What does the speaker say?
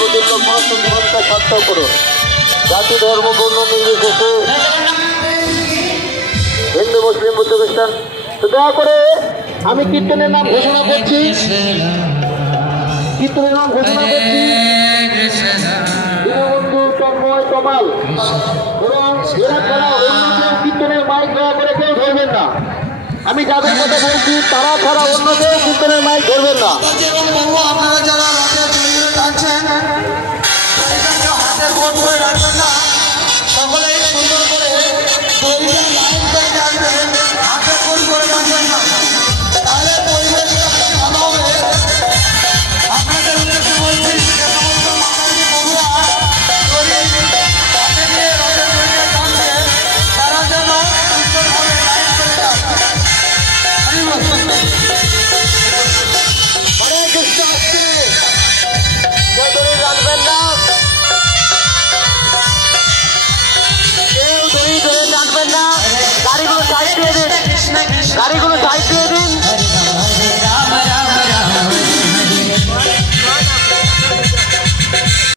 দেবদুল্লভ মহাসন জীবনকে সার্থক করুন। জাতি ধর্ম বর্ণ নির্বিশেষে হিন্দু মুসলিম বুদ্ধ খ্রিস্টান। তো দয়া করে আমি কীর্তনের নাম ঘোষণা করছি, কীর্তনের নাম ঘোষণা করছি দীনবন্ধু তন্ময় তমাল, এবং এরা ছাড়া অন্য কেউ কীর্তনের মাইক দয়া করে কেউ ধরবেন না। আমি যাদের কথা বলছি তারা ছাড়া অন্য কেউ কীর্তনের মাইক ধরবেন না। আপনারা যারা রথের দড়ি টানছেন হাতে ভোট করে রাখবেন না, সকলেই সুন্দর করে দড়িটা লাইন করে টানবেন, হাতে ভোট করে রাখবেন না, তাহলে পরিবেশটা ভালো হবে। আপনাদের উদ্দেশ্যে বলছি যে সমস্ত মাতাজি বন্ধুরা দড়ি হাতে নিয়ে রথের দড়িটা টানছে তারা যেন সুন্দরভাবে লাইন করে টানবে। হরে কৃষ্ণ আসছে, কেউ দড়ি টানবেন না, কেউ দড়ি ধরে টানবেন না। গাড়িগুলো সাইড দিয়ে দিন, গাড়িগুলো সাইড দিয়ে